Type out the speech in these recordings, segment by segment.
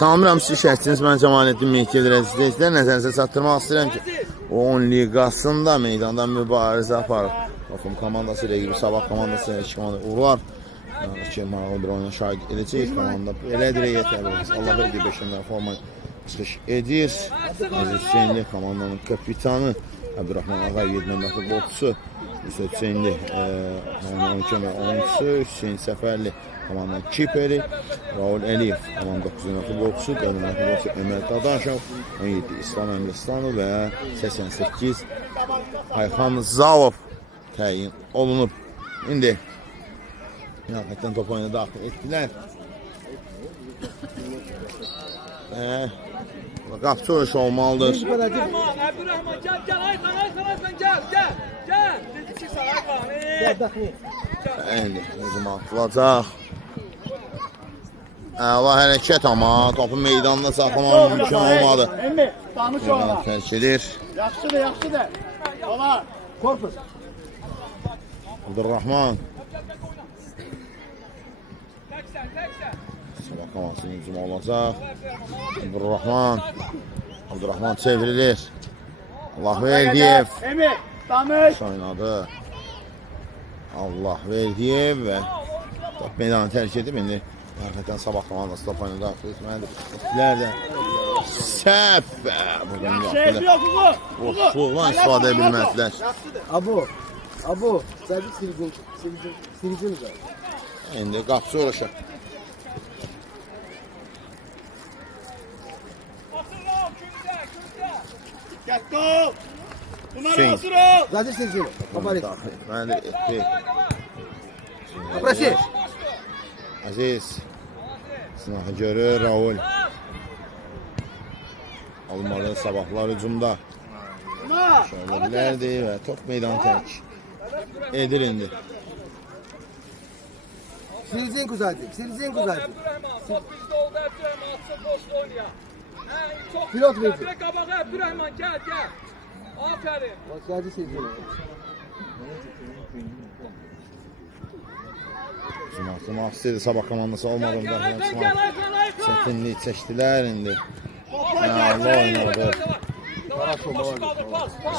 Salamıram siz şəhsiniz, mən Cəmaləddin Mehdiyev izləyicilər. Nəzərinizə çatdırmaq istəyirəm ki, o 10 liqasında meydanda mübarizə aparır. Baxın, komandası ilə gibi Sabah komandası ilə komanda uğurlar. Ki, maraqlı bir oyuna şahid edəcək. Komanda elədir, yetəbiliriz. Allah verdiyi 5-dən forma çıxış edir. Aziz Hüseynli komandanın kapitanı. Abdurrahman Ağay 7 nömrə futbolçusu. Yusuf Hüseynli komandanın kömək oyuncusu. Hüseyin Səfərli komandanın kiperi. Raul Əliyev komandanın 9 nömrə futbolçusu. 4 nömrə futbolçusu Ömər Dadaşov. 17 İslam Əmristanlı və 88 Ayxan Zalov təyin olunub. İndi nihayətən top oyuna daxil etdilər. Qapçı ölüşü olmalıdır. Abdurrahman gel Ayxan gel. Dedi ki Ayxan. İndi hücum atılacaq. Əla hərəkət amma topu meydanda saxlamaq mümkün olmadı. Emmi, danış ona. Tərk edir. Yaxşıdır. Ola, korpus. Abdurrahman. Sabah komandanın hücum olacaq. Abdurrahman çevrilir. Allahverdiyev. Emmi, danış. Oynadı. Allahverdiyev və top meydanı tərk edib. İndi Hakikaten Sabah komandası top oyunu daxil etməlidir. Etkilərdən səhv. Şey yok bu. Boşluqdan istifadə bilmədilər. Abu, səbiq silicin var. İndi qapçı uğraşı. Dikkatli. Bunlar Şey. hazır ol. Zaten silicin. Kaparit. Məndə etdi. Kapraşı. Aziz. Sınavı görür Raul. Almalı Sabahlar hücumda. Şöyle bilərdi və top meydanı tərk edir indi. Silicin kuzati. Abdurrahman top bizde oldu. Abdurrahman atsın post oynuyor. Pilot verdi. Kabağa Abdurrahman gel. Aferin. Sadece silicin. Atmaq istedi Sabah komandası olmadığında çətinlik çəkdilər indi. Allah oynadı.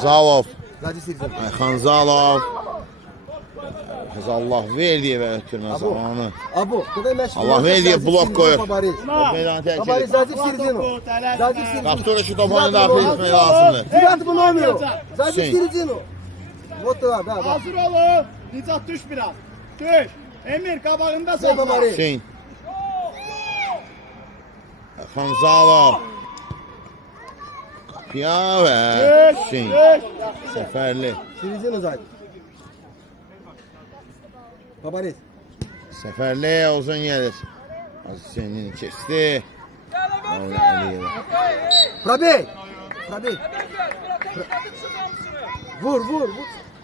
Zalov. Sadece silicin. Ayxan Zalov. Allahverdiyev və ötürmə zamanı. Abu, kadar meşgul. Allahverdiyev blok koyur. Kaparit. Top meydanı tərk Kaparit edir. sadece silicin o. Sadece silicin. Qapçı şu top oyunu daxil etmək lazımdır. Pirat bulamıyor. Sadece Şey. silicin o. Вот da. Hazır olun. Nicat düş biraz. Düş. Emir kabağında Sen sakla. Kaparit. Hüseyin. Ayxan Zalov. Qapıya və Hüseyin. Səfərli. Silicin o zaten. Kaparit. Səfərli uzun gəlir. Aziz Hüseynin keçdi. Raul Əliyev. Probey.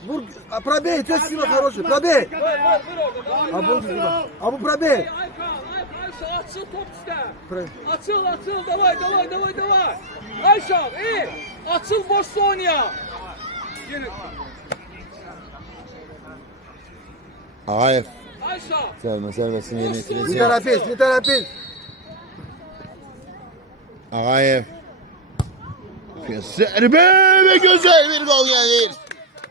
Вур. Пробей, ты сила хороший. Пробей. Абу пробей. Ayşe açıl top iste. Pробей. Açıl. Davay. Ayşe iyi. Açıl boş oynuyor. Yine. Ağayev. Ayşe. Sərvəsini yerinə Не yetirəcək. торопись. Ağayev. Zərbə və gözəl bir gol gəlir.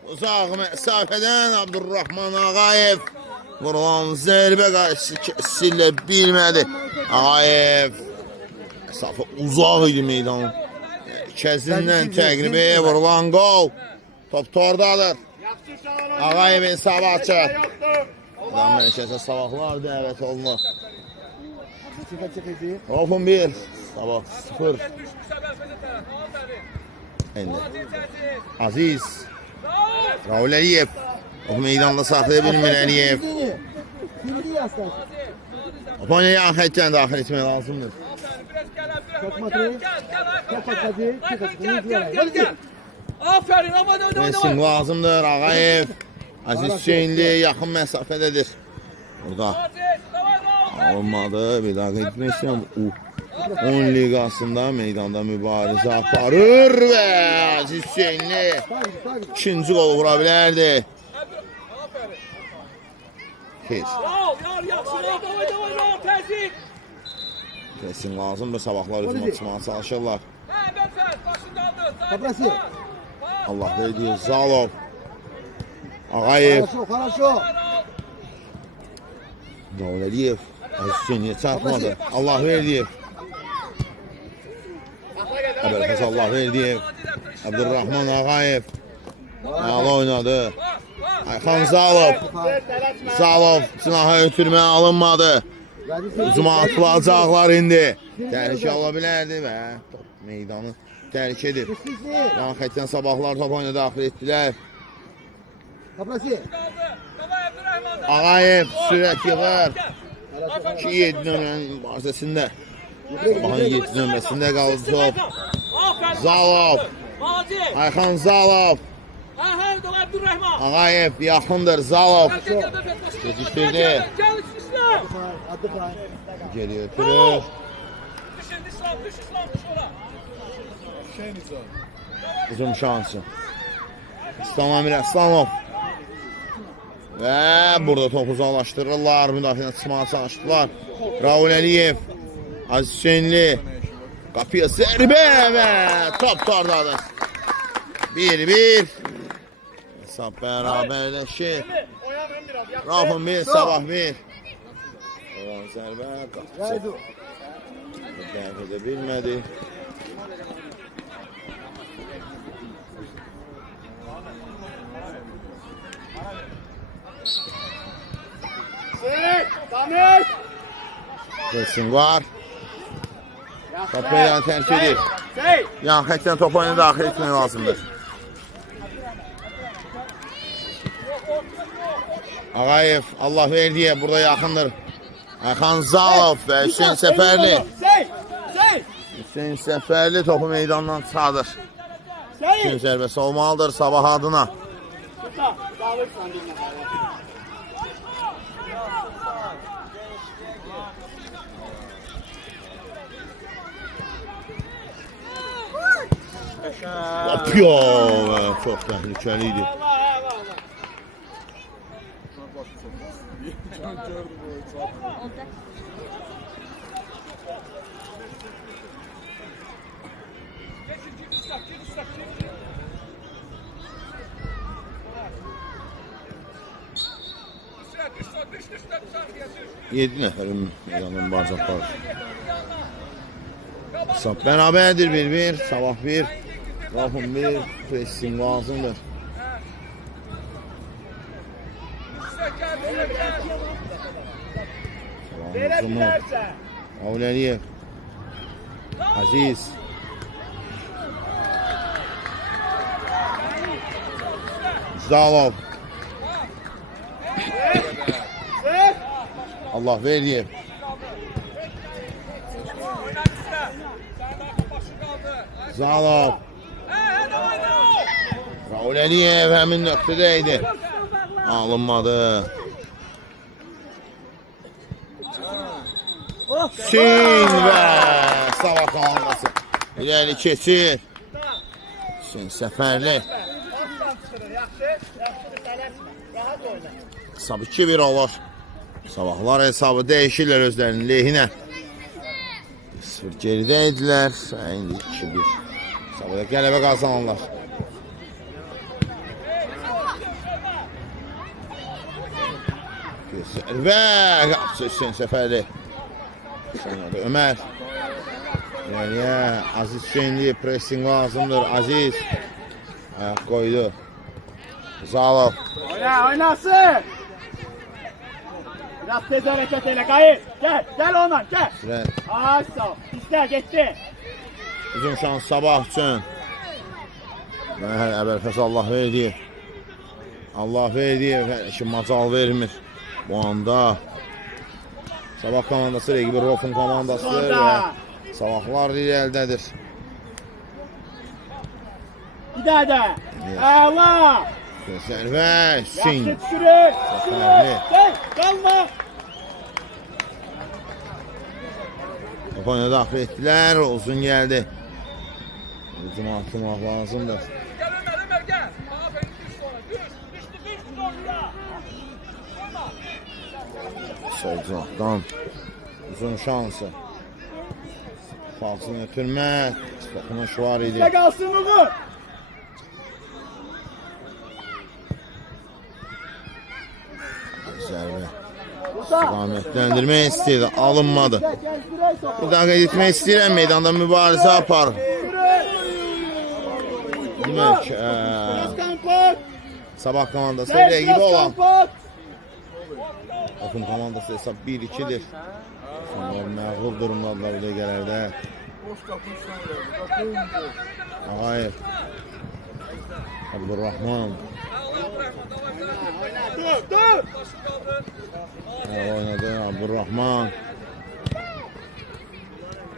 Uzaq məsafədən Abdurrahman Ağayev. Vurulan zərbə qarşısı kəsilə bilmədi. Ağayev. Məsafə uzaq idi meydanın. Kəzindən təqribəyə vurulan gol. Top tordadır. Ağayev hesabı açır. Adam mərkəzə Sabahlar dəvət olunur. Topun 1. Sabah 0. İndi. Aziz. Raul Əliyev. O meydanda saxlaya bilmir Əliyev. Silicin yaslan. Opanya yan xəttdən daxil etmək lazımdır. Gel. Aferin. Pressing lazımdır. Ağayev. Aziz Hüseynli yaxın məsafədədir. Burada olmadı. Bir daha etmək istəyəm. 10 liqasında meydanda mübarizə aparır və Aziz Hüseynli ikinci gol vura bilərdi. Xeyr. Yar yaxşı. Davay. Təzik. Kesin lazımdır. Sabahlar hücuma çıxmağa çalışırlar. Ha, Nefes başında aldı. Paprasi. Allah verdiği Zalov. Ağayev. Хорошо. Davleliyev. Aziz Hüseyin'e çarpmadı. Allah verdiği. Əbəlfəs Allah verdiyev. Abdurrahman Ağayev. Əla oynadı. Ayxan Zalov. Zalov silahı ötürməyə alınmadı. Hücuma atılacaqlar indi. Təhlükə ola bilərdi və top meydanı tərk edib. Yan xətdən Sabahlar top oyuna daxil etdilər. Paprasi. Ağayev sürət yığır. 2-7 nömrənin mübarizəsində. Sabahın 7 nömrəsində qaldı top. Zalov. Ayxan Zalov. Ağayev yaxındır. Zalov. Geçişdirdi. Addı Kaan. Geri ötürür. Uzun şansı. İslam Əmir Əslanov. Və burada topu uzaqlaşdırırlar. Müdafiədən çıxmağa çalışdılar. Raul Əliyev. Aziz Hüseynli. Qapıya zərbə və top tordadır. 1-1. Hesab bərabərləşir. Rafın 1, Sabah 1. Olan zərbə qapısı. Dəf edə bilmədi. Samet. Resim var. Top meydanı tərk edir. Sey. Yan xətdən top oyuna daxil etmək lazımdır. Ağayev Allah verdiyə burada yaxındır. Ayxan Zalov və Hüseyin Səfərli. Sey. Sey. Hüseyin Səfərli topu meydandan çıxardır. Sey. Hüseyin zərbəsi olmalıdır Sabah adına. Tuta. Qalırsan dinlə. Yapıyor. Çok tehlikeliydi. Yedi nəfərin meydanın barcaq var. Hesab bərabərdir 1-1. Sabah 1. Rafın 1. Pressing lazımdır. Hücumu. Raul Əliyev. Aziz. Zalov. Allah veriyor. Zalov. Raul Əliyev həmin nöqtədəydi. Alınmadı. Hüseyin və Sabah komandası irəli keçir. Hüseyin Səfərli. Hesabı 2-1 olur. Sabahlar hesabı dəyişirlər özlərinin lehinə. 0 geridə idilər. İndi 2-1. Sabahda qələbə qazanırlar. Və Hüseyin Səfərli. Ömər. İləriyə Aziz Hüseynli pressing lazımdır. Aziz. Ayaq qoydu. Zalov. Oynasın. Biraz tez hareket eyle Kayıp. Gel ona gel. Sürət. Ay sağ ol. İşte gitti. Uzun şans Sabah üçün. Məhəl Əbəlfəs Allah verdi. Allah verdi. Ki macal vermir. Bu anda Sabah komandası Regibi Rofun komandası və Sabahlar irəlidədir. Bir daha da. Allah. Və Hüseyin. Yaxşı düşürür. Səfərli. Gel kalma. Topa daxil etdilər. Uzun gəldi. Hücuma atılmaq lazımdır. Gel Ömer gel. Aferin düş sonra. Düş sonra. Solcaqdan uzun şansı. Falsını ötürmək. Toxunuş var idi. Üstə qalsın Uğur. Zərbə. İstiqamətləndirmək istəyirdi. Alınmadı. Gəzdirək topu. Bir daha qeyd etmək istəyirəm. Meydanda mübarizə aparır. Demək, Kampot. Sabah komandası Gəl, rəqibi olan Kampot. Bakın komandası hesab 1-2'dir. Onlar məğlub durumdadılar bu dəqiqələrdə. Hayır. Abdurrahman. Dur. Oynadı Abdurrahman.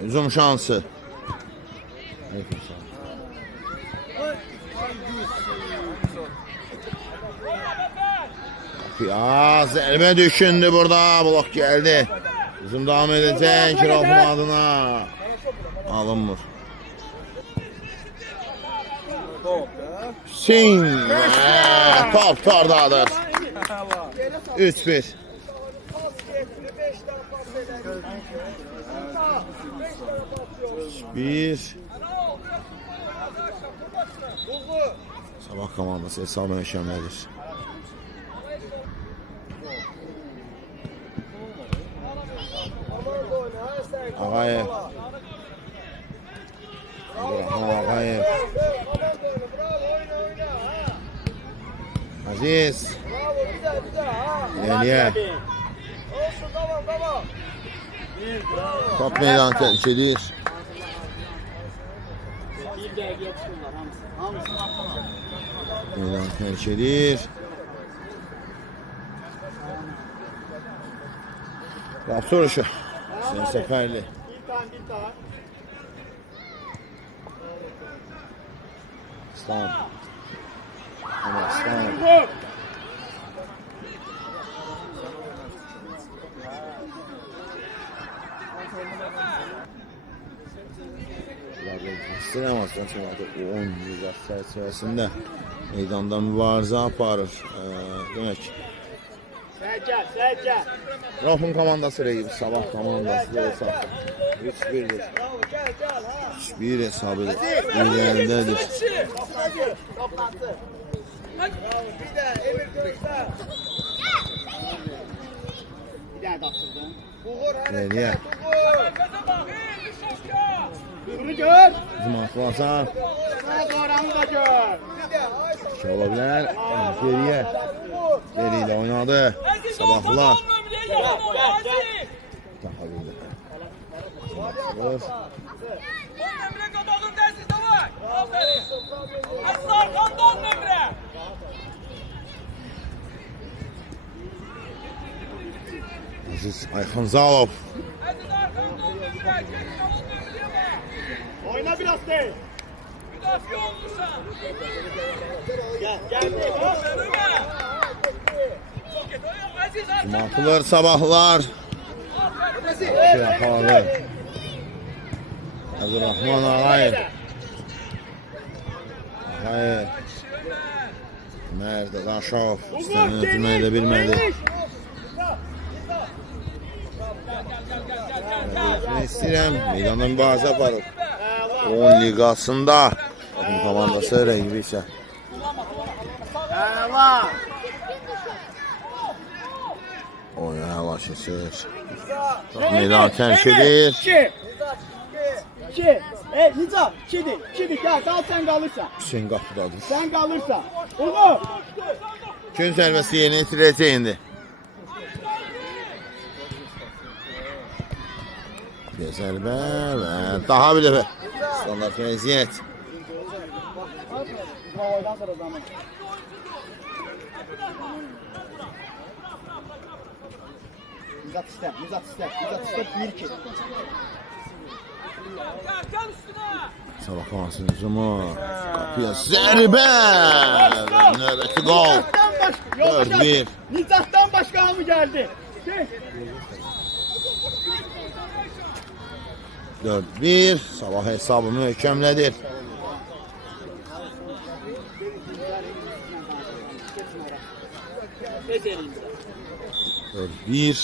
Hücum şansı. Ya zərbə düşündü burada. Blok geldi. Hücum devam edecek. Rafın adına. Alınmır. Hüseyin. Top tordadır. 3-1. Sabah komandası hesabına yaşamalıdır. Ağayev. Ağayev. Aziz. İleriye. Top meydan tehlikelidir. Meydan tehlikelidir. Laf soruşu. Sen seferli. Bir tane. İslam. Ama İslam. Uğur. Sinemazdan sonra o 10 yıl çərçivəsində meydanda mübarizə aparır. Demək, Səcə. Rafın komandası rəqibi Sabah komandası da hesab 3-1'dir. 3-1 hesabı ilerindədir. Toplantı. Bir də Emir Gözdə. Bir də qaçırdın. Uğur İleriye. Uğur'u gör. Bizim atlasar. Sağ oranı da gör. Şey olabilir. Geriye. Geriyle oynadı. Sabahlar. Daha bir de. Sabahlar. Aziz Ayxanzalov. Oyna biraz değil. Müdafiə olmuşsan. Gel. Cumartılar, sabahlar. Şey yapalım. Abdurrahman Ağayev. Ağayev. Mərdə Daşov. İstəmini ötürməyi də bilmədi. İstəyirəm. Meydanda mübarizə aparır. 10 liqasında. Bakın komandası rəqibi isə. Əla. Oyun əla keçir. Meydan təşkilir. 2. Nicam, 2'dir. Gel, kal sen kalırsan. Hüseyin qapıdadır. Sen kalırsan. Uğur. Gün zərbəsi yerinə itirəcək indi. Bir zərbə və daha bir dəfə. Standart vəziyyət. Oydan sonra zaman. Nizat ister. 1-2. Sabah komasının hücumu. Qapıya zərbə. Növbəti gol. 4-1. Nizat'tan başka mı geldi? 4-1. Sabah hesabı möhkəmlədir. Bir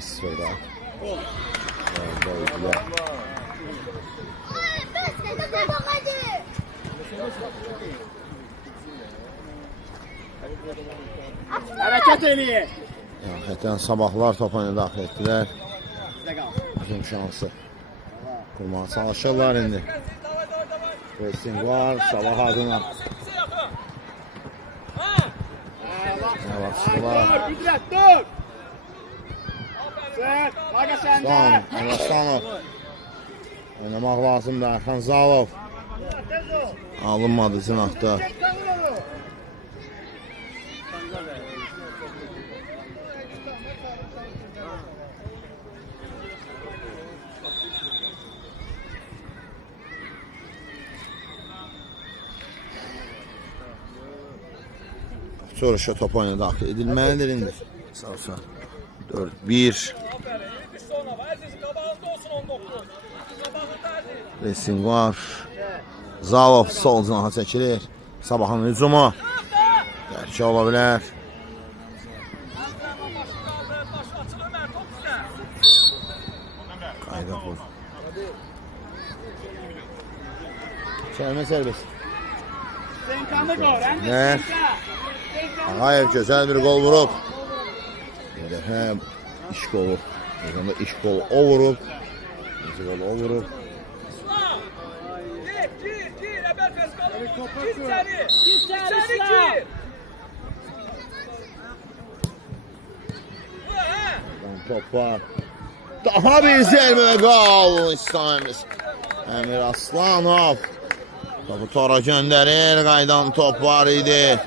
sıfırda Hərəkət eləyin. Hətta sabahlar topanı daxil etdilər. Bizdə qal. Uzun şansı kurmağa çalışırlar indi. Pressing var sabah adına. Yavaşçılar. Dur, Qüdrət, dur. Sır, Qaqa səndə. Son, Əməstanov. Oynamaq lazımdır Ayxan Zalov. Alınmadı cinahda. Soruşa top oyuna daxil edilməlidir indi. Sağ 4-1. Racing var. Zalov sol cinaha çəkilir. Sabahın hücumu. Dərki ola bilər. Qayda bu. Çəlmə sərbəst. Senkanı qor, həm də Ne? senka. Ağayev güzel bir gol vurup. Bir de hem iş kolu. Burada iş kolu o vurup. İki kolu o vurup. Gir, Eber Fezkalı. Gir içeri. İçeri gir. Top var. Daha bir zərbə və gol İslamimiz. Əmir Aslanov. Topu tora göndərir. Qaydan top var idi.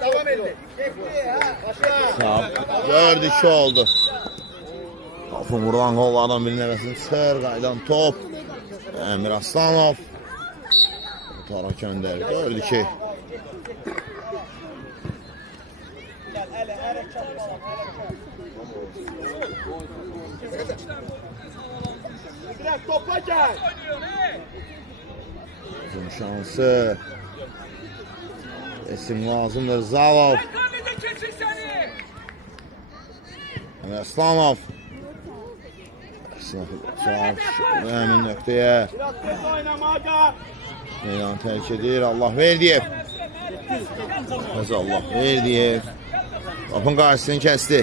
Davam edin. Başla. 4-2 oldu. Topun vurulan qollardan bir nəvəsini çıxır. Qaydan top. Əmir Aslanov. Tora göndərir. 4-2. Qüdrət, topla gəl. Uzun şansı. Esim lazımdır. Zalov. Nerede kesin seni? Əmir Aslanov. Əmin nöqtəyə. Biraz tez oynamağa. Meydan tərk edir. Allah Verdiyev. Allah Verdiyev. Topun qarşısını kəsdi.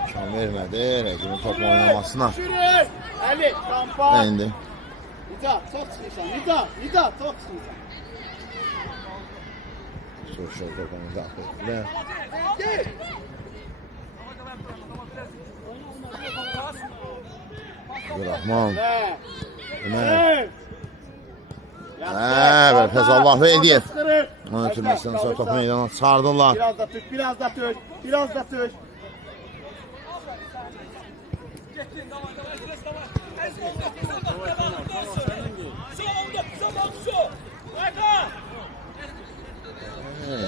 İmkan vermədi. Rəqibin top oynamasına. Düşürür. Əli, kampa. İndi. Nida, çox çıxırsan. Nida, çox çıxırsan. Soşal topunu daxil etdilər. Gel. Rahman. Hə. Ömer. Hə, Fəz Allah Verdiyev. Çıxırır. Onun ötürməsindən sonra top meydana çıxardılar. Biraz da tük, biraz da tük, biraz da tük.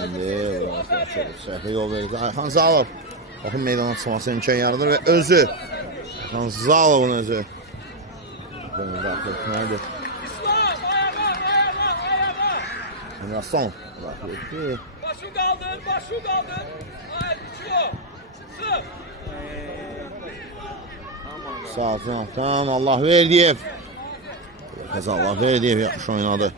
İndi səhvə yol verir. Ayxan Zalov. Baxın meydana çıxması imkan yaradır və özü. Ayxan Zalovun özü. Bunu daxil etməlidir. Əmir Aslanov daxil etdi. Başın kaldın. Hayır, bitiyor. Çıksın. Sağ taraftan Allah Verdiyev. Fəz Allah Verdiyev yaxşı oynadı.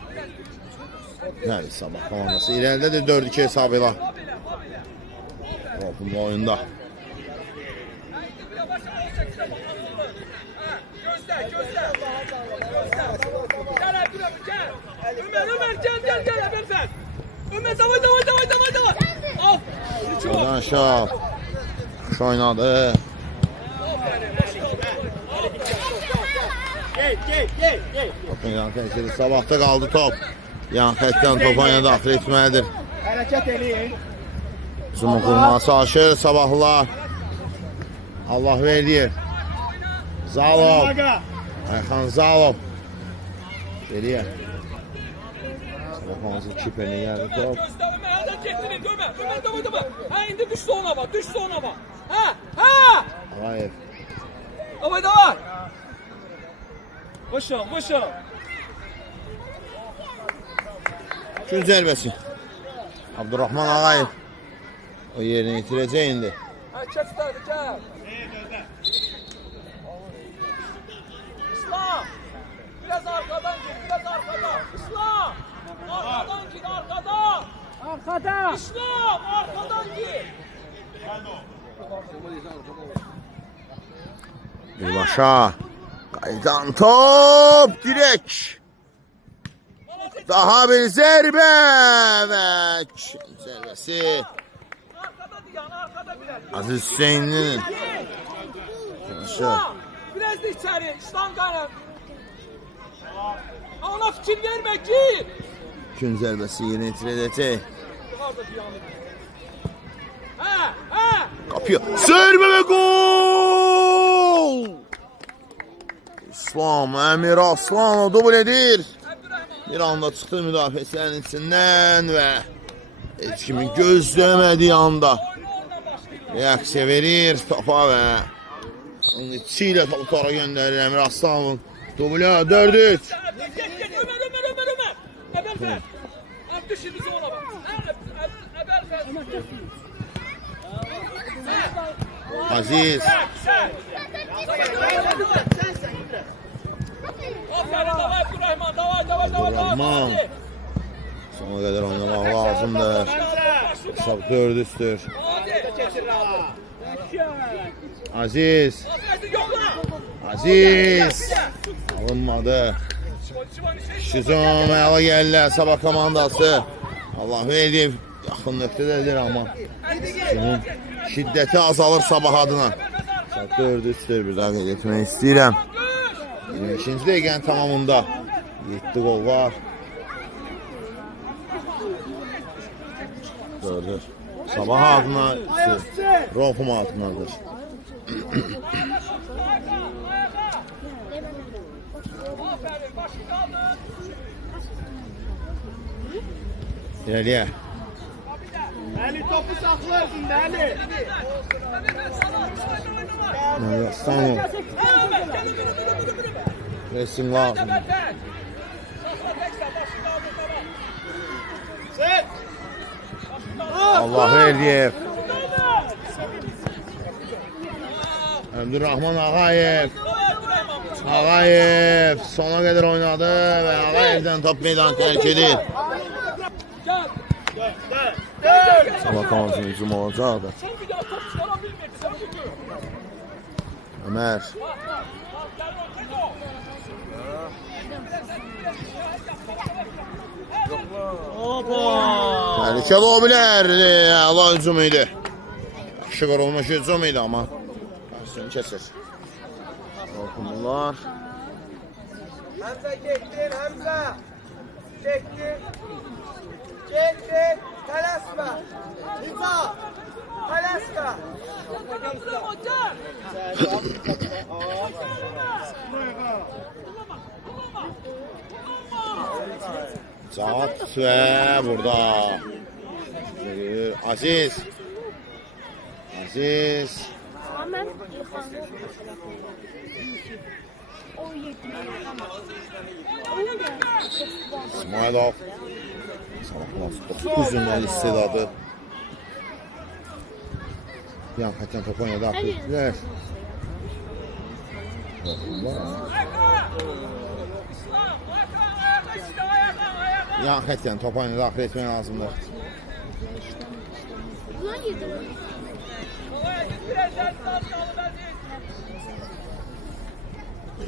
Nədir sabah komandası irəlidədir 4-2 hesab ilə. Topun oyunda. Gözler. Gel Abdülhamid gel. Ömer gel Eber Fez. Ömer davay. Al. Oradan aşağı. Yaxşı oynadı. Gel. Topun yan təsiri sabahda qaldı top. Yan xətdən top oyuna daxil etməlidir. Hərəkət eləyin. Zumu qurmağa çalışır sabahlar. Allah Verdiyev. Zalov. Maga. Ayxan Zalov. Geriyə. Sabahımızın kiperini gəldi top. Gözde Ömer hadi getirin Ömer davay. Ha indi düştü ona bak. Ha. Ağayev. Davay. Vışıl. Gün zərbəsi. Abdurrahman Ağayev. O yerini itirəcək indi. Ha çek tutardı gel. Arkada. İslam arkadan gir. Birbaşa. Qaydan top direk. Daha bir zərbə və zərbəsi Arkada diyan, arkada biraz. Aziz Hüseyn'in. İslam. Biraz da içeri. İslam kanım. Ona fikir verme gir. Gün zərbəsi yerinə yetir edəcək. Orada diyanı. Ha. Kapıyor. Zərbə və gol! İslam Əmir Aslanov dubl edir. Bir anda çıxdı müdafiəçilərin içindən və heç kimin gözləmədiyi anda reaksiya verir topa və içi ilə topu tora göndərir Əmir Aslanovun dublə 4-3. Ömer. Ebelfer. Abdü şimdi bize ona bak. Ebelfer. Aziz Aferin davay Abdurrahman. Davay. Abdurrahman. Sona qədər oynamaq lazımdır. Hesab 4-3'dür. Aziz alınmadı. Şizon əla gəlirlər Sabah komandası. Allah verdiyi yaxın nöqtədədir amma şunun şiddəti azalır Sabah adına. 4-3'dür bir daha qeyd etmək istəyirəm. 22-ci dəqiqənin tamamında 7 gol var. 4'dür. Sabah adına Rohum adınadır. İlerliye. Ali topu saxlayın, Ali. Aslanov. Resim lazım. Set. Allah Verdiyev. Abdurrahman Ağayev. Ağayev sona kadar oynadı ve Ağayev'den top meydan terk edir. Sabah komandanın hücum olacaktır. Ömer. Tehlikeli olabilir. Allah hücumuydu. Yaxşı qurulmuş hücum idi ama karşısını kesir. Okumurlar. Hamza çektin, Hamza. Çektin. Çektin. Talasma. İza. Talasma. Cat ve burada Aziz. Aman İlhan. O yetmiyor. İsmailov. Sabah uzun istedadı. Yan hakem top oynadı. Aktifler. Yan hakem top oynadı. Aktif etmen lazımdır. Ulan yedim.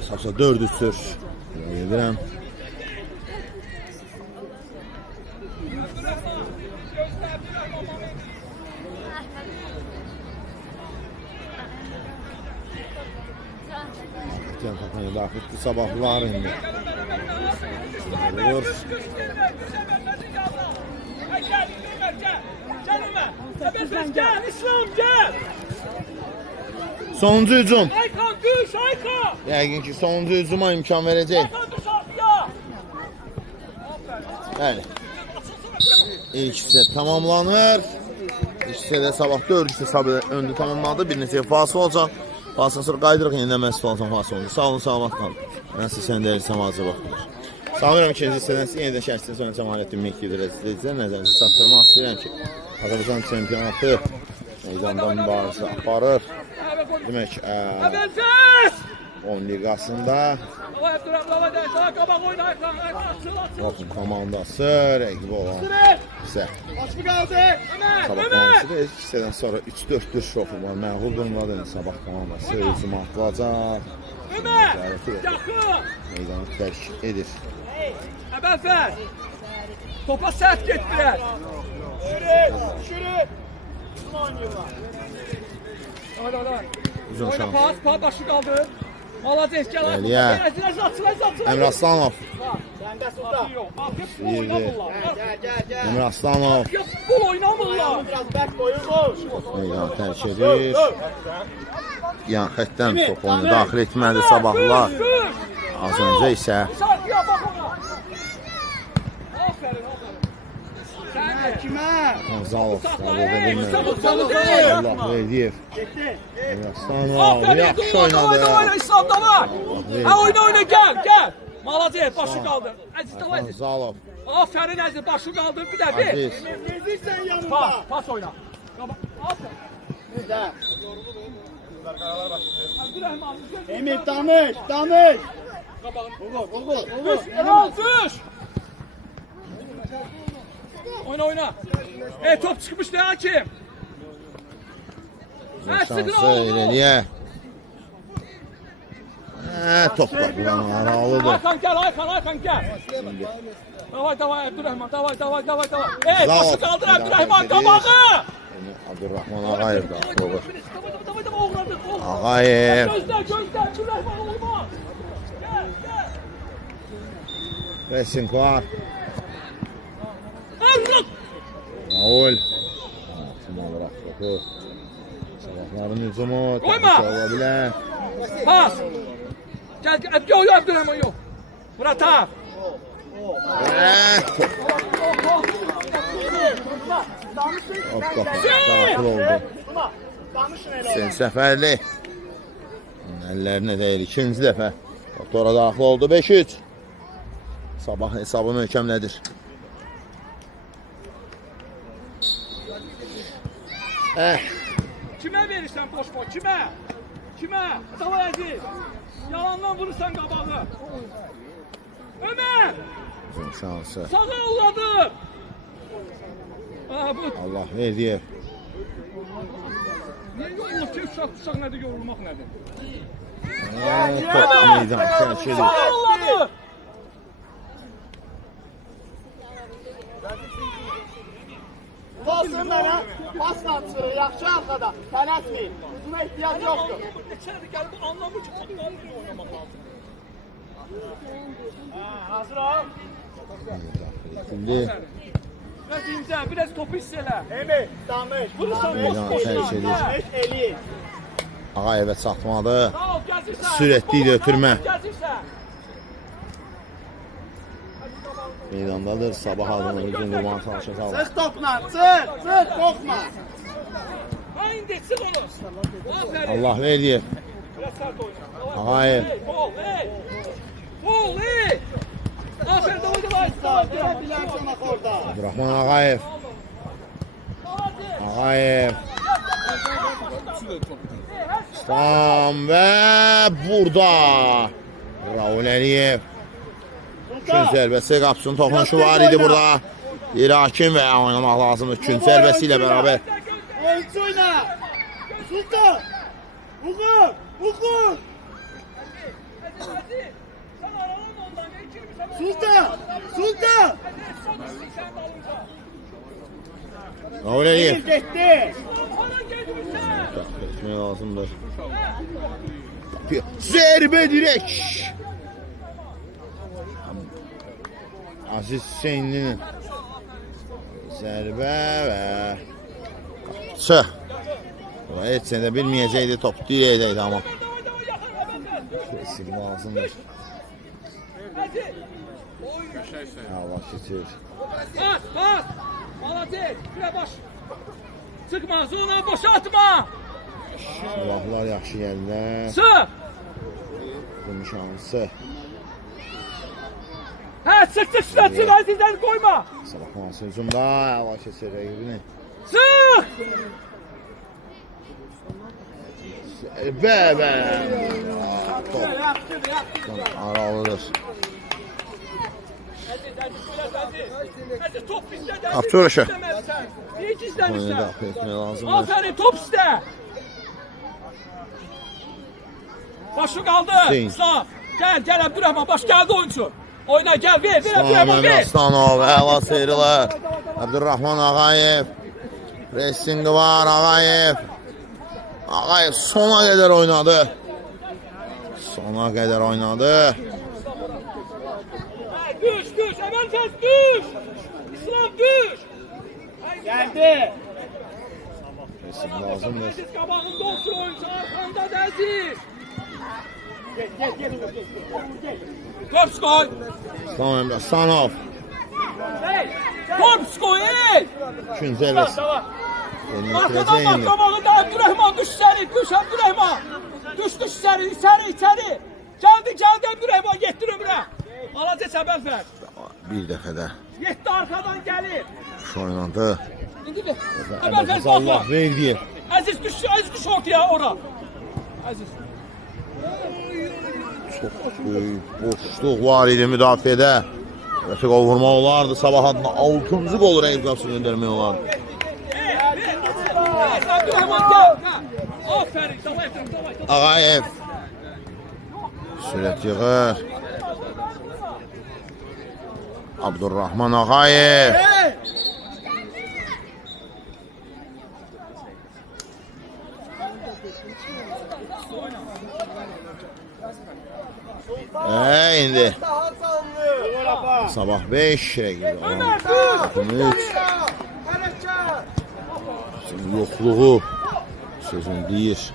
Sapsa 4-3'tür. Gedirəm. Hakem top oynadı. Aktifli sabahlar indi. Olur. Gel İslam gel. Sonuncu hücum. Aykan düş Aykan. Yəqin ki sonuncu hücuma imkan verəcək. Aykan düş artıya. Bəli. İlk set tamamlanır. İlk setdə sabah 4 hesabı öndü tamamladı. Bir neçə fasıl olacaq. Fasıl sonra qaydırıq yenidən məhsul alacaq fasıl olacaq. Sağ olun, salamat qalın. Mən sizə sən dəyərli səmacı baxırlar. Sanıram ikinci hissədən sizin yenidən şərhsiniz sonra cəmalətin meklidir. Sizə nəzərinizə çatdırmaq istəyirəm ki, Azərbaycan çempionatı meydanda mübarizə aparır. Demək, Ebelfes. 10 liqasında Davay Abdurrahman davay. Daha kabak oyna Aykan. Aykan açıl. Bakın komandası rəqibi olan bizə Başı qaldı. Ömer, Sabah Ömer. komandası da ilk hissədən sonra 3-4-dür şofu var. Məğlub durumdadır sabah komandası. Hücum atılacaq. Ömer. Zərəti verir. Yaxın. Meydanı tərk edir. Əbəlfər. Topa sərt getdilər. Düşürün. Oynayırlar. Hadi. Uzun Oyna şans. pas başı qaldı. Malazes gəl. Əliyə. Əmr Aslanov. Səndə sultan. Futbol oynamırlar. Gəl. Əmr Aslanov. Futbol oynamırlar. Biraz bərk boyunmuş. Meydanı tərk edir. Yan xəttdən top oyunu daxil etmədi sabahlar. Az öncə isə Şarkıya bak ona. Aferin. Kimə? Gonzalov qəbul edə bilmədi. Aferin. Allah Verdiyev. Getdi. Əmr Aslanov yaxşı Oyna oynadı. İslamda var. Ha oyna gel. Malazes başı kaldı. Aziz davay. Gonzalov. Aferin Aziz başı kaldı. Bir de bir. Aziz. Gedirsən yanında. Pas oyna. Aferin. Güzel. Abdurrahman. Emir danış. Olur. Düş. Oyna. Top çıkmış ne hakim? Şansı ileriye. Toplar bulan aralıdır. Aykan gel. Davay Abdurrahman. Davay. Başı kaldır Abdurrahman kabağı. Abdurrahman Ağayev daxil olur. Davay uğradık. Ağayev. Gözler Abdurrahman olmaz. Gel. Pressing var. Arlık. Maul. Tim olarak topu. Sabahların hücumu. Koyma. Təhlükə ola bilər. Pas. Gel. Yok Abdurrahman yok. Murat abi. Top daxil oldu. Danışın elə. Hüseyin Səfərli. Əllərinə deyir. İkinci dəfə. Doktora daxil oldu. 5-3. Sabah hesabı möhkəmlədir. Kime verirsen boş? Kime? Davay Aziz. Yalandan vurursan kabağı. Ömer. Uzun şansı. Sağa ulladı. Bu. Allah Verdiyev. Niye yorulur ki? Uşaq nədir, yorulmaq nədir? Top meydan tərk edir. Sağa ulladı. Olsun mənə. Pas qaçırır. Yaxşı arxada. Tələsməyin. Buna ehtiyac yoxdur. İçəri gəlib anlamır ki, futbol oynamaq lazım. Hazır ol. Şimdi Biraz incə, biraz topu hiss elə. Emir danış. Vurursan boş meydan boş. tərk edir. Eli. Ağayevə çatmadı. Sağ ol, gəzirsən. Sürətli idi ötürmə. Gəzirsən. Meydandadır. Sabah adını hücum qurmağa çalışacaq. Çıx topla. Çıx. Qorxma. Ha indi, çıx onu. Aferin. Allah Verdiyev. Biraz sert oyna. Ağayev. Gol. Aferin, davay. Gələ bilərsən bax orada. Abdurrahman Ağayev. Ağayev. İslam ve burada Raul Əliyev. İkinci zərbəsi qapısının toxunuşu var idi burada. Bir hakim və oynamaq lazımdır. İkinci zərbəsi ilə bərabər. Oyuncu oyna. Sultan. Uğur. Sultan. Raul Əliyev. Getdi. Etmək lazımdır. Zərbə dirək. Aziz Hüseynlinin zərbə və qapıçı. Heç də bilməyəcəkdi, top dirəkdəydi amma. Kesin lazımdır. Allah keçir. Pas. Malazes. Bire baş. Çıkma, zona boşaltma. Sabahlar yaxşı gəlirlər. Sık. Bunun şansı. Sık Aziz'den koyma. Sabah hansı hücumda Allah keçir rəqibini. Sık. Zərbə. Top aralıdır. Əziz top bizdə. Kaptör aşağı. İyi ki izləmişsən. Daxil etmək lazımdır. Aferin top sizdə. Başı qaldı. Hüseyin. Sağ. Gəl Abdurrahman. Baş gəldi oyuncu. Oyna gəl ver Salam Abdurrahman Əmir ver. Aslanov, əla seyirlər. Abdurrahman Ağayev. Pressingi var Ağayev. Ağayev sona qədər oynadı. Sona qədər oynadı. Düş. Əməl kəs düş. İslam düş. Gəldi. Pressing lazımdır. Əziz qabağında olsun oyuncu. Arkanda da Əziz. Gel. Top skoy. Salam Əmir Aslanov. Top skoy. İkinci əvəz. Yeni Arkadan bitirəcək bak indi. qabağında Abdurrahman düş Abdurrahman. Düş içeri. Geldi Abdurrahman getdir ömrə. Alaca Səbəfər. Bir dəfə də Yetti arkadan gelir. şu oynadı. İndi bir. Əbəz Allah verdi. Əziz düş ortaya ora. Əziz. Çox böyük boşluq var idi müdafiədə. Rəfiq vurmaq olardı. Sabah adına 6-cı qol rəqib qapısını göndərmək olardı. Abdurrahman gel. Aferin. Davay. Ağayev. Sürət yığır. Abdurrahman Ağayev. İndi. Sabah 5 rəqibi. Takım 3. Yoxluğu sözünü deyir.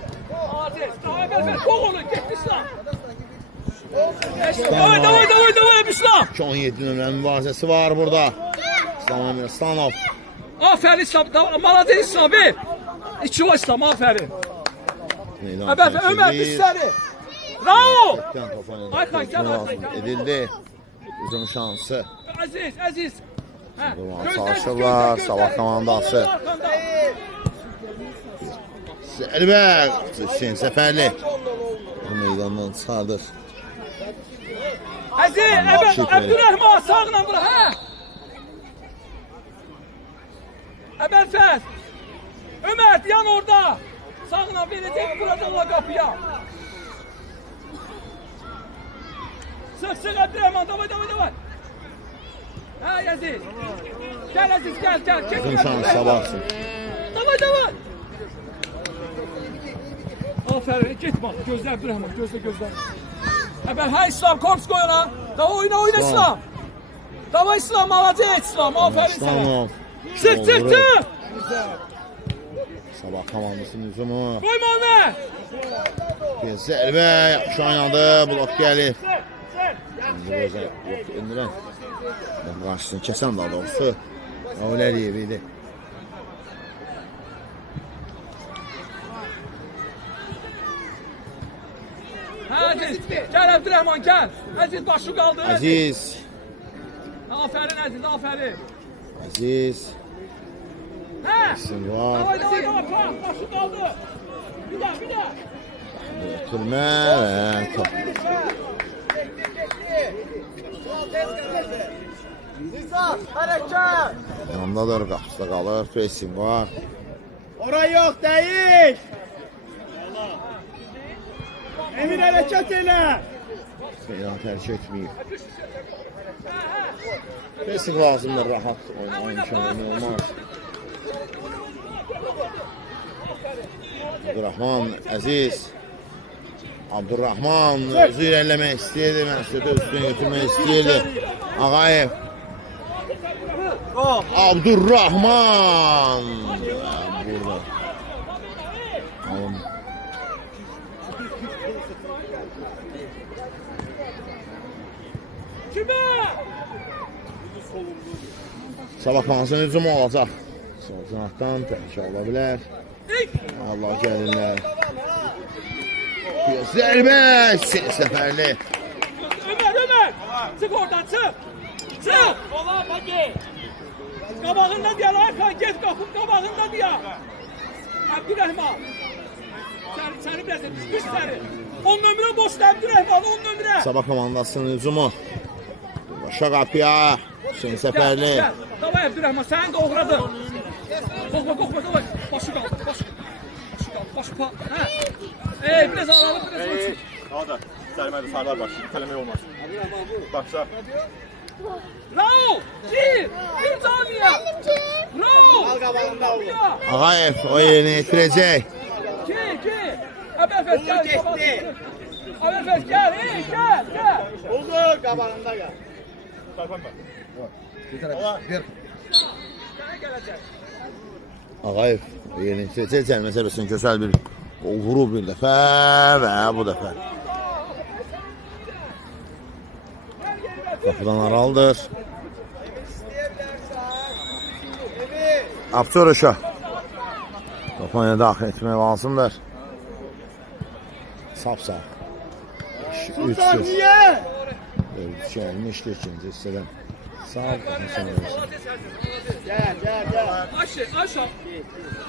Davay İslam. 17 nömrənin mübarizəsi var burada. İslam Əmir Aslanov. Aferin İslam. Maladeyiz İslam. İki o İslam. Aferin. Ömer düşsəri. Bravo. Ayxan gel. Edildi. Uzun şansı. Əziz. Çalışırlar. Sabah komandası. Zərbə. Hüseyin Səfərli. Bu meydandan çıxardır. Əziz. Abdurrahman sağla bura. Əbəlfəz. Ömer yan orada. Sağla verəcək buradan qapıya. Sık Abdurrahman. Davay. Əziz. Gel Əziz gel. Uzun şans sabahsın. Davay. Aferin git bak gözler Abdurrahman gözler. Əbəl İslam korpus koy ona. Davay oyna İslam. Davay İslam alacaq İslam. Aferin sana. Aslanov. Çık. Sabah komandasının hücumu. Koyma onu. Bir zərbə. Yaxşı oynadı. Blok gəlir. Yox, indirən. Qarşısını kəsən daha doğrusu. Avləliyev idi. Əziz, gel Abdurrahman gel. Əziz başı qaldı. Əziz. Aferin Əziz, aferin. Əziz. Hə? İsim var. Davay, başı qaldı. Bir daha. Ötürmə və top. Nizam, hareket. Yandadır, qapısında qalır. Pressing var. Oraya yok değil. Emir hareket elə. Meydan tərk etməyib. Pressing lazımdır, rahat oynamaq imkanı olmaz. Abdurrahman, Əziz. Abdurrahman özü irəliləmək istəyirdi, məsuliyyəti üstünə götürmək istəyirdi. Ağayev. Abdurrahman. Burada. Alın. Sabah kansın hücumu olacaq. Sol cinahdan təhlükə ola bilər. Allah gəlirlər. Zərbə! Səfərli. Ömer! Çık oradan çık! Ola bagi! Qabağında diye Ayxan get qapın qabağında diye! Abdurrahman! Səni biraz düş səni! 10 nömrə boşda Abdurrahman 10 nömrə! Sabah komandasının hücumu. Başa qapıya. Hüseyin Səfərli. Gel. Davay Abdurrahman sen de uğradın. Kokma davay. Başı kaldı. Başı pa. Ha. Biraz alalım biraz uçur. Hadi. Sərmədə sarılar baş. Tələmək olmaz. Başla. Bravo. Bir saniye. Bravo. Ağayev o yerini yetirəcək. Ki. Əbəlfəz gel. Əbəlfəz gel. Gel. Oldu qabağında gel. Bir. Ağayev o yerini yetirəcək. Cəlmə səbəbəsində gözəl bir gol vurub bir dəfə və bu dəfə. Qapıdan aralıdır. Abduruşa. Topanya daxil etmək lazımdır. Sap. 3-0. Niye? Gəlmişdi ikinci hissədən. Sağ ol. Gel. Ayşe.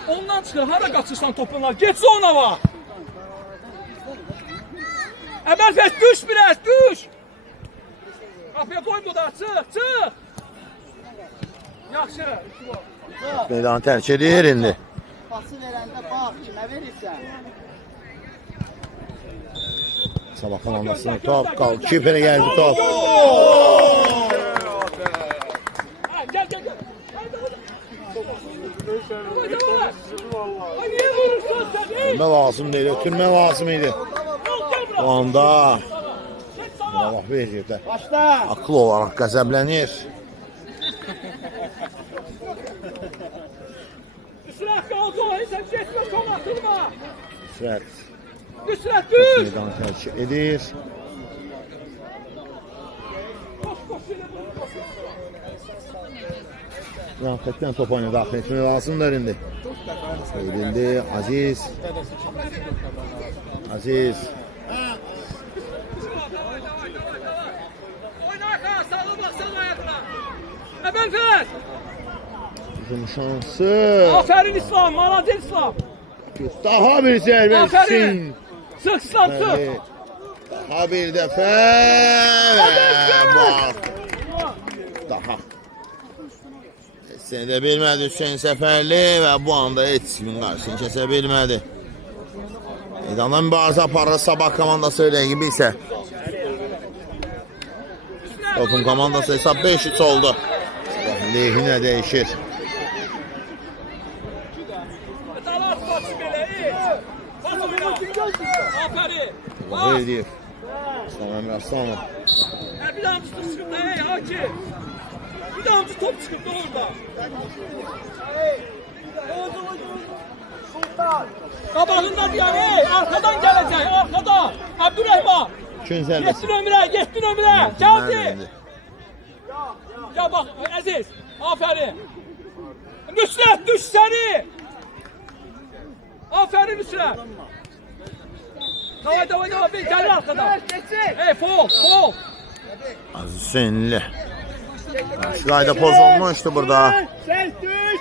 Ondan çıxır. Hara qaçırsan topunla? Get zona var. Əbəlfəz düş biraz. Kapıya koy bu da. Çık. Yaxşı. Meydanı tərk edir indi. Pası verəndə bax kimə verirsən? Sabah komandasına top kaldı. Kipere geldi top. Gel. Ay niye vurursun sen? Ötürme lazım değil. Ötürme lazım idi. O anda Allah verecekler. Başla. Akıl olarak qəzəblənir. Nüsrət qaldı o. Sen geçme son atılma. Nüsrət Nüsrət düş. meydanı tərk edir. Rahmetdən Topanya daxil etmək lazımdır indi. Edildi. Aziz. Oyna sağa baksan ayakla. Əbəlfəz. Hücum şansı. Aferin İslam. Maladet İslam. Daha bir zərbə. Aferin. Sık İslam sık. Daha bir dəfə. Bak. Daha. Seni de bilmədi Hüseyin Səfərli və bu anda heç kimin qarşısını kəsə bilmədi. Meydandan mübarizə aparır Sabah komandası öyle gibi ise. Topun komandası hesab 5-3 oldu. Sabahın lehine değişir. Aferin. Verdiyev. İslam Emre Aslanov. Bir daha top çıkıp da Hakim. Bir daha top çıkıp da orada. Qabağında diyor arkadan gelecek arkadan. Abdurrahman. Kün zərbəsi. Getdin ömrə. Geldi. Ya bak Aziz. Aferin. Nüsrət düş səni. Aferin Nüsrət. Davay. Gəlir arkadan. Fol. Aziz Hüseyinli. Şu ayda pozulmuştu burada. Sen düş.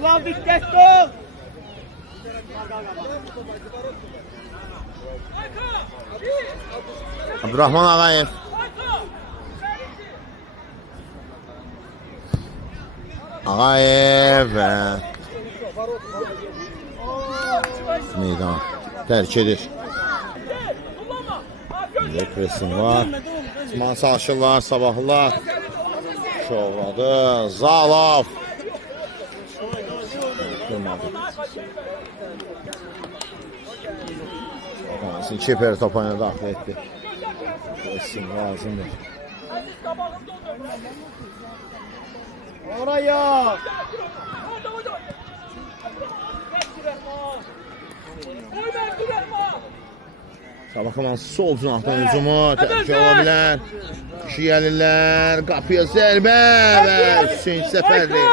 Ulan dikkatli ol. Abdurrahman Ağayev. Ağayev və meydan tərk edir. Depresin var. Osman Saşırlar, Sabahlılar. Şovladı. Zalov. Durmadı. Bakalım Kiperi Topanya daxil etdi. Depresin lazımdır. Oraya. Sabah komandası sol cinahdan hücumu təhlükə ola bilər. Kişi gəlirlər. Qapıya zərbə və Hüseyin Səfərli.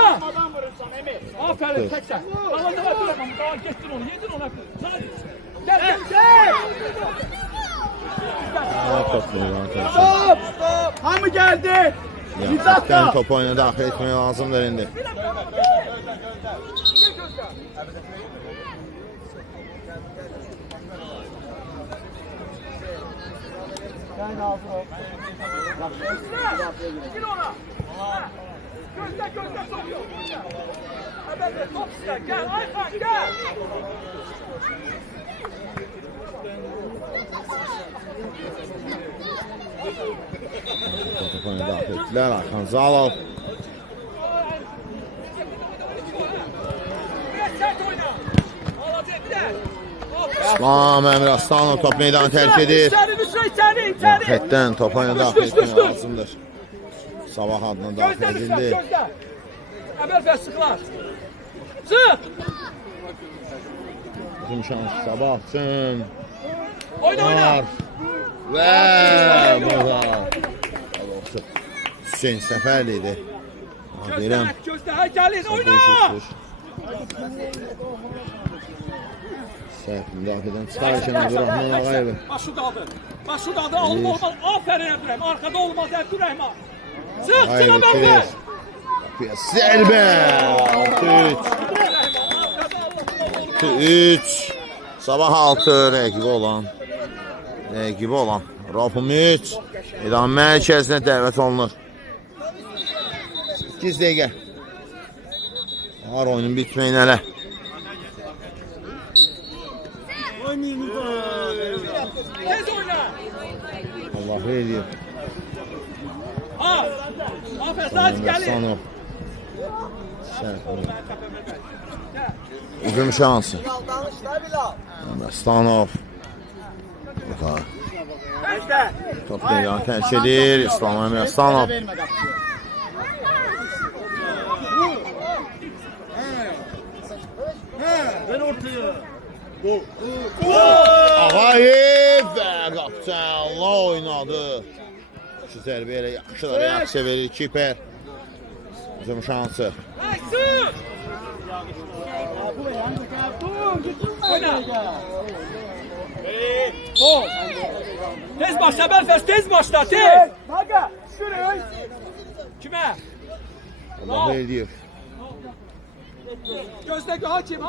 Aferin tekrar. Tamam geçtin onu. Yedin ona. Gel. Stop. Hamı geldi. Yaklaşıktan top oyuna daxil etməyə lazımdır indi. Sen hazır ol. Gir ona. Gözle sokuyor. Haber ver, top iste. Gel Ayhan gel. Topunu daxil etdilər. Ayxan Zalov. Biraz sert oyna. Alacaq bir de. İslam Əmir Aslanov top meydanı tərk edir. İçeri. Xətdən topunu daxil etmək lazımdır. Sabah adına daxil Gözlə edildi. gözlə. Haber ver sıxlar. Çıx. Uzun şans Sabah üçün. Oyna. Və burada. Hüseyin Səfərli idi. Deyirəm. Gözlə. Gəlin oyna. Səhv müdafiədən çıxarkən Əbdurrahman Ağayev. Başı daldı. Olmaz. Aferin Əbdurrahim. Arkada olmaz Əbdurrahim. Çıx. Ağayev Çıx itir. Zərbə. 6-3. Sabah 6 rəqibi olan Rafım 3 İran mərkəzinə dəvət olunur. 8 dəqiqə. Var oyunun bitməyin hələ. Tez oyna. Allah veriyor. Aferin. Sadece gəlin. Sanov. Uzun şansı. Stanov. Top meydanı tərk edir. İslam Əmir Stanov. Ağayev və qapçanla oynadı. Şu zərbə ilə yaxşı da reaksiya verir kiper. Uzun şansı. Oyna. Tez başla Berfes, tez başla, tez. Haga, şuraya. Kime? Allah veriyor. Gözde hakim.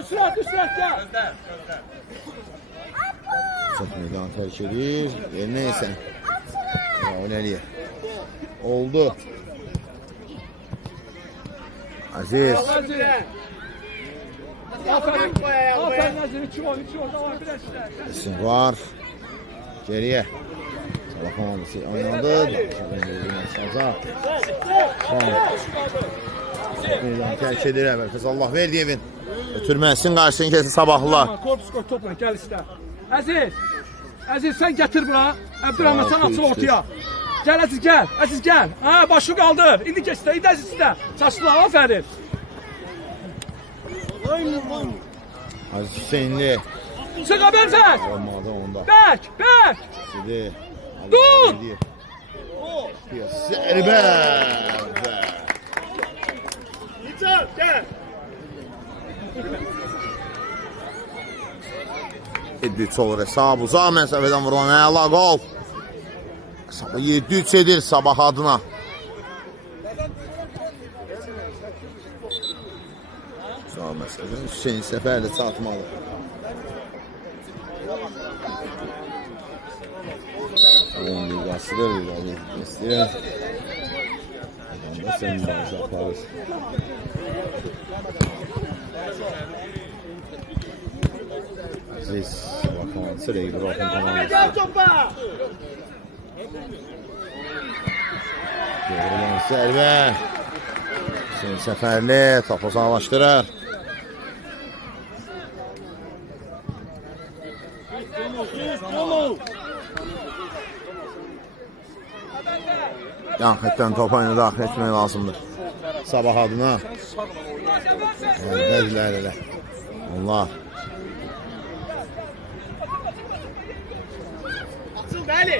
Üstüret gel. Çok meydan terk edir. Neyse. Ya o nereye? Oldu. Aziz. Aferin Aziz, 3 orada var bir eşler. İsim var. Geriye. Sabah komandısı oynadı. Meydan terk edir. Herkes Allah verdi evin. Ötürməsin qarşısını kesin sabahlılar. Korpus koy topla gel işte. Aziz sen getir bura. Abdurrahman sen açıl ortaya. Gel Aziz gel. Ha başı kaldır. İndi geç de, Aziz de. Çaştılar aferin. Aziz Hüseyinli. Çık Berfes. Olmadı onda. Bek. Sidi. Dur. Zərbə. Gel. Eddi olur hesab uzaq məsafədən vurulan əla qol. Sabah 7-3 edir Sabah adına. Sağ məsafədən Hüseyin Səfərli çatmalı. Onun liqasıdır, istəyirəm. Adamda sən mübarizə aparır. Aziz Sabah sürekli Rafın komandası. Gel topa. Doğrulan zərbə. Hüseyin Səfərli topu sağlaşdırır. Yan xətdən topa daxil etmək lazımdır. Sabah adına. Bəzilər elə. Allah. Açıl Beli.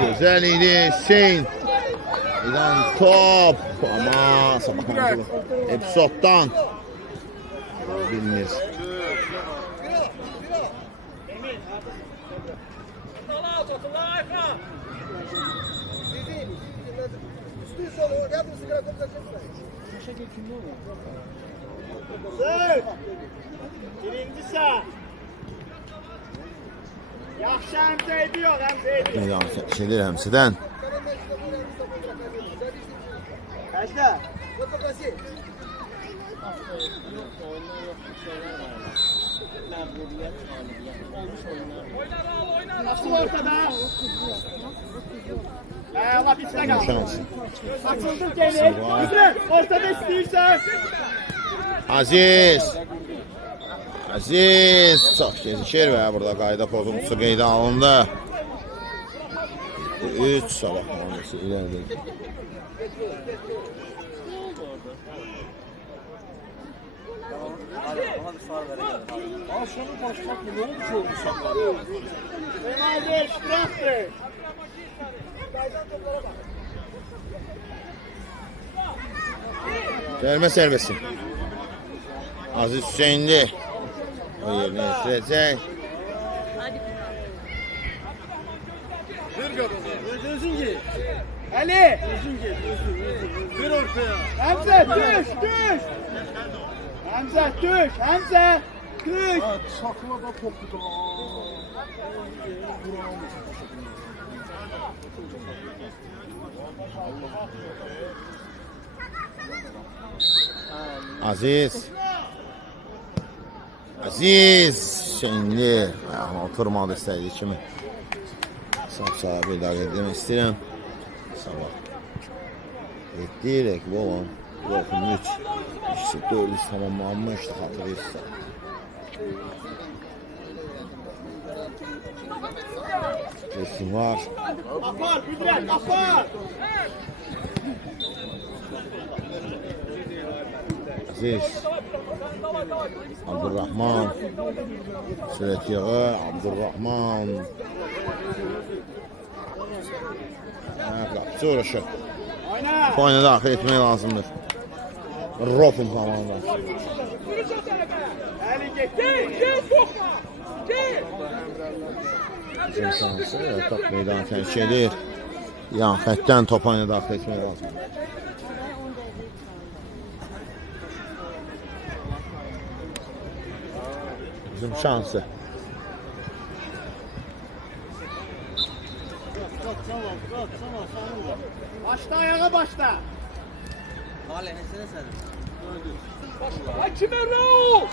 Güzel idi Hüseyin. İdan top. Ama Sabah adına. Episoddan. Bilmir. Sık. Birinci sağ. Yaxşı Həmzə ediyor, Həmzə ediyor. Meydan keçilir Həmzədən. Əjdə. Попроси. Açıl ortada. Allah içine kal. Şansı. Açıldır geri. Güzel. Ortada istəyirsən. Aziz. Aziz. Çox gecikir və burada qayda pozuntusu qeydə alındı. 3 sabah komandası iləridir. Penaltı iştiraktır. Gəlmə sərbəsi. Aziz Hüseynli. O yerinə yetirəcək. Ali. Bir ortaya. Həmzə düş, düş. Həmzə düş, Həmzə düş. Çakla da topu da. Aziz. Aziz Hüseynli. Ayağına oturmadı istədiyi kimi. Sağ bir daha demək istəyirəm. Sabah. Etdirək bu olan. Blokun 3. İşte 400 tamamlanmıştı hatırlayırsa. Resim var. Apar, Güdrət, apar. Aziz. Abdurrahman. Sürət yağı. Abdurrahman. Qapıcı uğraşır. Oyna. Bu oyuna daxil etmək lazımdır. Rofun tamamlanır. Ali get. Gel sokma. Gel. Bizim şansı top meydanı təşkil edir. Yan xəttdən top oyuna daxil etmək lazımdır. Bizim şansı. Başla ayağa başla. Hakime Rauf.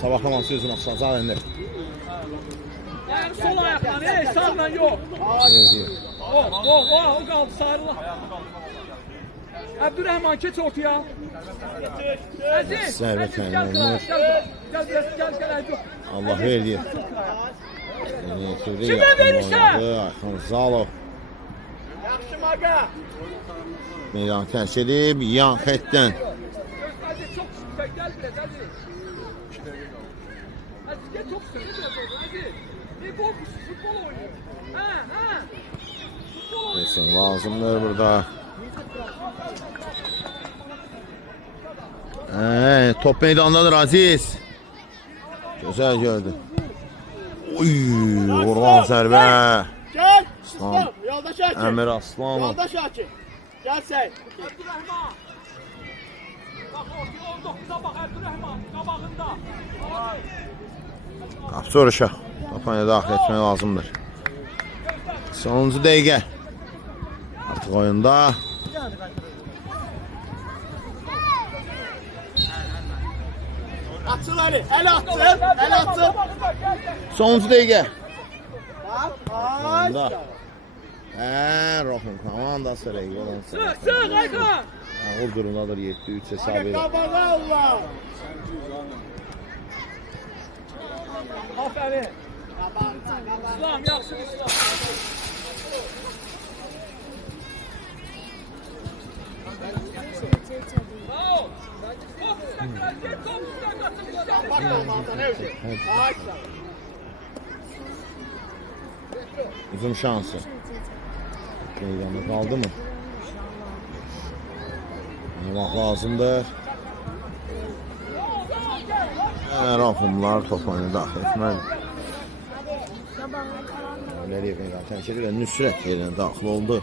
Sabah komandası özünü asılacaq indi. Ayağım sol ayakla. Sağla yok. O kaldı sarıla. Abdurrahman geç ortaya. Aziz. Zərbə Aziz, təyin gel olunur. Gel. Allah verdi. Kimə verirsən? Ayxan Zalov Yaxşı maqa. meydanı təşkil edib. Yan xəttdən. Aziz çok sıkı. Gel biraz Aziz. Aziz gel çok sıkı. Aziz. Bir bol futbol oynuyor. Ha. Futbol oynuyor. Resim lazımdır burada. Top meydandadır Aziz. Güzel gördü. Uy, vurulan zərbə. Gel. Aslan. Yoldaş Akif. Əmir Aslanov. Yoldaş Akif. Gel sen. Abdurrahman. Bak ortaya 19'a bak Abdurrahman. Kabağında. Qapıcı uğraşa. Topaya daxil etmək lazımdır. Sonuncu dəqiqə. Artıq oyunda. Açıl Ali. El atsın. El atsın. Sonuncu dəqiqə. Ay. Oyunda. Rofun komandası rəqib olan Sık Aykan. ağır durumdadır 7-3 hesab edir. Kabağa Allah. Aferin. İslam yaxşı İslam. Bravo. Bak olmazsa ne öyle. Ay. Uzun şansı. Meydanda kaldı mı? Oynamaq lazımdır. Rafımlar top oyunu daxil etməli. Nereye meydan təşkil edir? Nüsrət yerinə daxil oldu.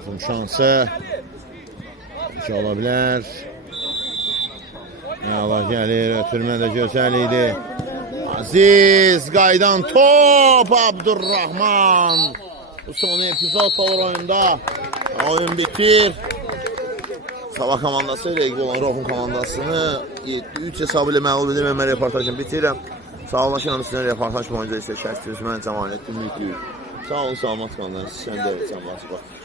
Uzun şansı. İki ola bilər. Əla gəlir, ötürmə də gözəl idi. Aziz qaydan top Abdurrahman. Bu son epizod olur oyunda. Oyun bitir. Sabah komandası ilə ilgili olan Rohun komandasını 7-3 hesabı ilə məğlub edir. Mən reportajını bitirəm. Sağ olun ki, sizin reportaj boyunca isə şəxsiniz mən Cəmalettin Mütlüyüm. Sağ olun, salamat qalın. Sən də, sən